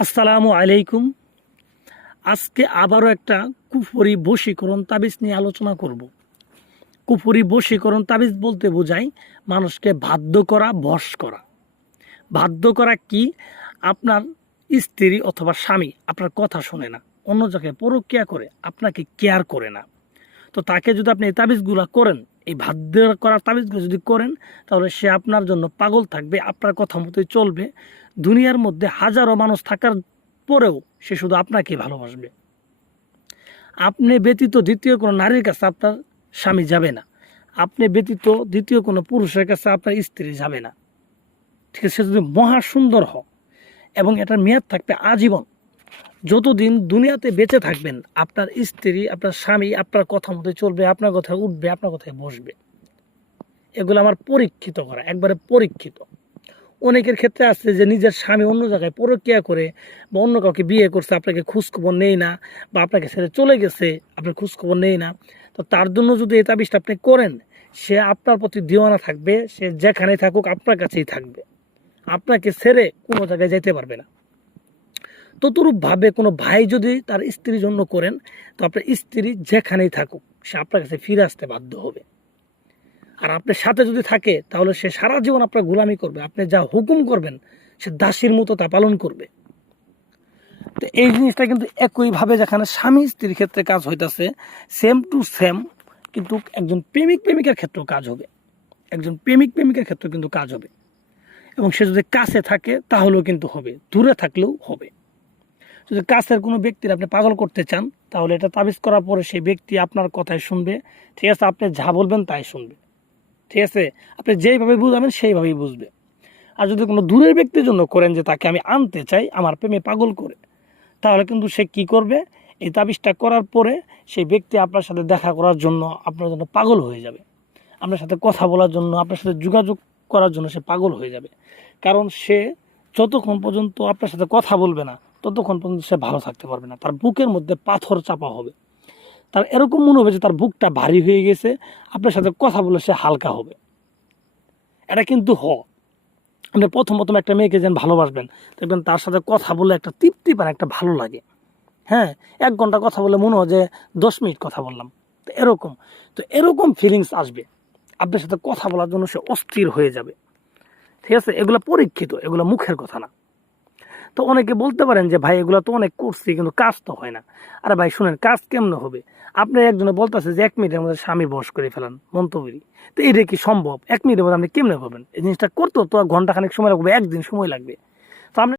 আসসালামু আলাইকুম। আজকে আবারও একটা কুফরি বশীকরণ তাবিজ নিয়ে আলোচনা করব। কুফরি বশীকরণ তাবিজ বলতে বোঝায় মানুষকে বাধ্য করা, বশ করা। বাধ্য করা কি? আপনার স্ত্রী অথবা স্বামী আপনার কথা শোনে না, অন্য জায়গায় পরক্রিয়া করে, আপনাকে কেয়ার করে না। তো তাকে যদি আপনি এই তাবিজগুলো করেন, এই বাধ্য করার তাবিজগুলো যদি করেন, তাহলে সে আপনার জন্য পাগল থাকবে, আপনার কথা মতোই চলবে। দুনিয়ার মধ্যে হাজারো মানুষ থাকার পরেও সে শুধু আপনাকে ভালোবাসবে। আপনি ব্যতীত দ্বিতীয় কোনো নারীর কাছে আপনার স্বামী যাবে না, আপনি ব্যতীত দ্বিতীয় কোনো পুরুষের কাছে আপনার স্ত্রী যাবে না। ঠিক আছে? সে যদি মহা সুন্দর হয় এবং এটার মেয়াদ থাকবে আজীবন। যতদিন দুনিয়াতে বেঁচে থাকবেন, আপনার স্ত্রী, আপনার স্বামী আপনার কথা মতো চলবে, আপনার কথায় উঠবে, আপনার কথায় বসবে। এগুলো আমার পরীক্ষিত করা, একবারে পরীক্ষিত। অনেকের ক্ষেত্রে আছে যে নিজের স্বামী অন্য জায়গায় পরক্রিয়া করে বা অন্য কাউকে বিয়ে করছে, আপনাকে খোঁজখবর নেই না, বা আপনাকে ছেড়ে চলে গেছে, আপনার খোঁজখবর নেই না। তো তার জন্য যদি এই তাবিজটা আপনি করেন, সে আপনার প্রতি দিওয়ানা থাকবে, সে যেখানেই থাকুক আপনার কাছেই থাকবে, আপনাকে ছেড়ে কোনো জায়গায় যেতে পারবে না। ততরূপভাবে কোনো ভাই যদি তার স্ত্রীর জন্য করেন, তো আপনার স্ত্রী যেখানেই থাকুক সে আপনার কাছে ফিরে আসতে বাধ্য হবে। আর আপনার সাথে যদি থাকে, তাহলে সে সারা জীবন আপনার গোলামি করবে, আপনি যা হুকুম করবেন সে দাসীর মতো তা পালন করবে। তো এই জিনিসটা কিন্তু একইভাবে যেখানে স্বামী স্ত্রীর ক্ষেত্রে কাজ হইতেছে, সেম টু সেম কিন্তু একজন প্রেমিক প্রেমিকার ক্ষেত্রেও কাজ হবে, একজন প্রেমিক প্রেমিকার ক্ষেত্রেও কিন্তু কাজ হবে। এবং সে যদি কাছে থাকে তাহলেও কিন্তু হবে, দূরে থাকলেও হবে। যদি কাছের কোনো ব্যক্তির আপনি পাগল করতে চান, তাহলে এটা তাবিজ করার পরে সেই ব্যক্তি আপনার কথাই শুনবে। ঠিক আছে? আপনি যা বলবেন তাই শুনবে। ঠিক আছে? আপনি যেইভাবে বুঝাবেন সেইভাবেই বুঝবে। আর যদি কোনো দূরের ব্যক্তির জন্য করেন যে তাকে আমি আনতে চাই আমার প্রেমে পাগল করে, তাহলে কিন্তু সে কি করবে? এই তাবিজটা করার পরে সেই ব্যক্তি আপনার সাথে দেখা করার জন্য, আপনার জন্য পাগল হয়ে যাবে, আপনার সাথে কথা বলার জন্য, আপনার সাথে যোগাযোগ করার জন্য সে পাগল হয়ে যাবে। কারণ সে যতক্ষণ পর্যন্ত আপনার সাথে কথা বলবে না, ততক্ষণ পর্যন্ত সে ভালো থাকতে পারবে না। তার বুকের মধ্যে পাথর চাপা হবে, তার এরকম মনে হবে যে তার বুকটা ভারী হয়ে গেছে, আপনার সাথে কথা বলে সে হালকা হবে। এটা কিন্তু আপনি প্রথম প্রথম একটা মেয়েকে যেন ভালোবাসবেন, দেখবেন তার সাথে কথা বলে একটা তৃপ্তি পান, একটা ভালো লাগে। হ্যাঁ, 1 ঘন্টা কথা বলে মনে হয় যে 10 মিনিট কথা বললাম। তো এরকম ফিলিংস আসবে, আপনার সাথে কথা বলার জন্য সে অস্থির হয়ে যাবে। ঠিক আছে? এগুলো পরীক্ষিত, এগুলো মুখের কথা না। তো অনেকে বলতে পারেন যে ভাই এগুলো তো অনেক করছি কিন্তু কাজ তো হয় না। আরে ভাই শুনেন, কাজ কেমনে হবে? আপনি একজনে বলতেছে যে 1 মিনিটের মধ্যে স্বামী বশ করে ফেলান মন্তব্য, তো এটা কি সম্ভব? 1 মিনিটের মধ্যে আপনি কেমনে করবেন? এই জিনিসটা করতেও তো ঘন্টাখানেক সময় লাগবে, একদিন সময় লাগবে। তো আপনি